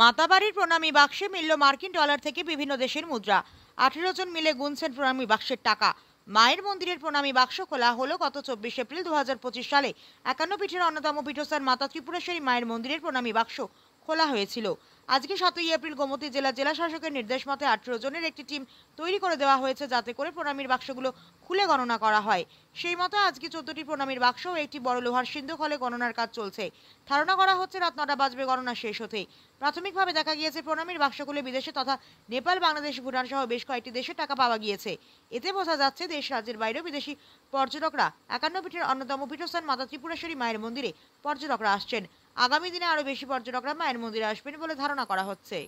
মাতাবাড়ির প্রণামী বাক্সে মিলল মার্কিন ডলার থেকে বিভিন্ন দেশের মুদ্রা। 18 জন মিলে গুনছেন প্রণামী বাক্সের টাকা। মায়ের মন্দিরের প্রণামী বাক্স খোলা হলো গত 24 এপ্রিল 2025 সালে। 51 পীঠের অন্যতম পীঠস্থান মাতা ত্রিপুরেশ্বরী মায়ের মন্দিরের প্রণামী বাক্স খোলা হয়েছিল। আজকে 7ই এপ্রিল গোমতী জেলা শাসকের নির্দেশ মতে 18 জনের একটি টিম তৈরি করে দেওয়া হয়েছে, যাতে করে প্রণামীর বাক্সগুলো খুলে গণনা করা হয়। সেই মতো আজকে 14টি প্রণামীর বাক্স ও একটি বড় লোহার সিন্ধুক হলে গণনার কাজ চলছে। ধারণা করা হচ্ছে রাত 9টা বাজবে গণনা শেষ হতেই। প্রাথমিকভাবে দেখা গিয়েছে প্রণামীর বাক্স খুলে বিদেশে তথা নেপাল, বাংলাদেশ, ভুটান সহ বেশ কয়েকটি দেশে টাকা পাওয়া গিয়েছে। এতে বোঝা যাচ্ছে দেশ রাজ্যের বাইরেও বিদেশি পর্যটকরা 51 পীঠের অন্যতম পীঠস্থান মাতা ত্রিপুরেশ্বরী মায়ের মন্দিরে পর্যটকরা আসছেন। আগামী দিনে আরো বেশি পর্যটকরা মায়ের মন্দিরে আসবেন বলে ধারণা করা হচ্ছে।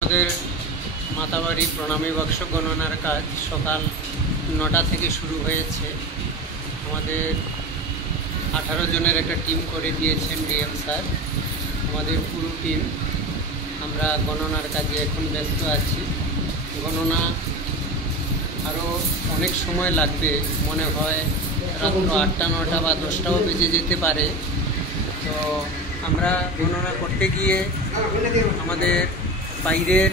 আমাদের মাতাবাড়ি প্রণামী বাক্স গণনার কাজ সকাল 9টা থেকে শুরু হয়েছে। আমাদের 18 জনের একটা টিম করে দিয়েছেন ডিএম স্যার। আমাদের পুরো টিম আমরা গণনার কাজে এখন ব্যস্ত আছি। গণনা আরও অনেক সময় লাগবে, মনে হয় রাত্র 8টা 9টা বা 10টাও বেজে যেতে পারে। তো আমরা গণনা করতে গিয়ে আমাদের বাইরের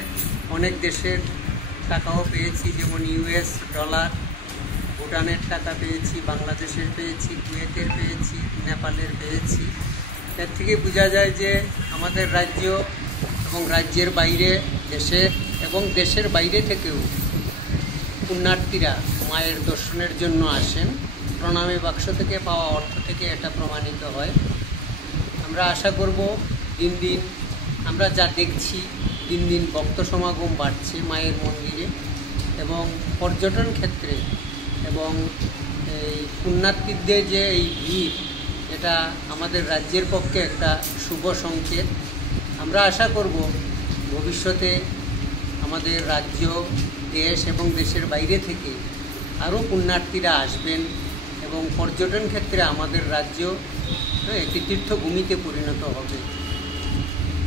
অনেক দেশের টাকাও পেয়েছি, যেমন ইউএস ডলার, ভুটানের টাকা পেয়েছি, বাংলাদেশের পেয়েছি, কুয়েতের পেয়েছি, নেপালের পেয়েছি। এর থেকে বোঝা যায় যে আমাদের রাজ্য এবং রাজ্যের বাইরে দেশের এবং দেশের বাইরে থেকেও পুণ্যার্থীরা মায়ের দর্শনের জন্য আসেন। প্রণামী বাক্স থেকে পাওয়া অর্থ থেকে এটা প্রমাণিত হয়। আমরা আশা করব দিন দিন আমরা যা দেখছি, দিন দিন ভক্ত সমাগম বাড়ছে মায়ের মন্দিরে এবং পর্যটন ক্ষেত্রে এবং এই পুণ্যার্থীদের যে এই ভিড়, এটা আমাদের রাজ্যের পক্ষে একটা শুভ সংকেত। আমরা আশা করব ভবিষ্যতে আমাদের রাজ্য, দেশ এবং দেশের বাইরে থেকে আরও পুণ্যার্থীরা আসবেন এবং পর্যটন ক্ষেত্রে আমাদের রাজ্য একটি তীর্থভূমিতে পরিণত হবে।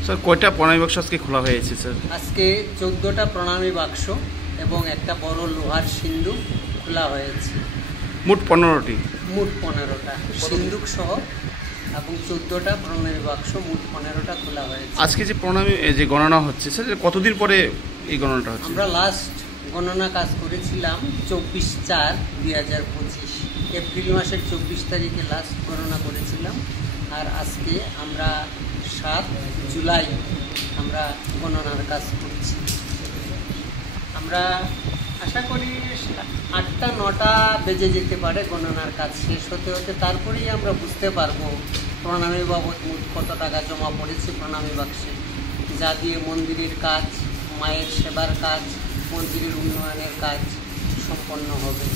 স্যার, কয়টা প্রণামী বাক্স আজকে খোলা হয়েছে স্যার? আজকে 14টা প্রণামী বাক্স এবং একটা বড় লোহার সিন্ধুক খোলা হয়েছে। মোট 15টি? মোট 15টা সিন্ধুক সহ এবং 14টা প্রণামী বাক্স, মোট 15টা খোলা হয়েছে। আজকে যে প্রণামী যে গণনা হচ্ছে স্যার, কতদিন পরে এই গণনাটা হচ্ছে? আমরা লাস্ট গণনা কাজ করেছিলাম 24/4/2025 এপ্রিল মাসের 24 তারিখে লাস্ট গণনা করেছিলাম। আর আজকে আমরা 7 জুলাই আমরা গণনার কাজ করছি। আমরা আশা করি 8টা 9টা বেজে যেতে পারে গণনার কাজ শেষ হতে হতে। তারপরেই আমরা বুঝতে পারবো প্রণামী বাবদ মোট কত টাকা জমা পড়েছে প্রণামী বাক্সে, যা দিয়ে মন্দিরের কাজ, মায়ের সেবার কাজ, মন্দিরের উন্নয়নের কাজ সম্পন্ন হবে।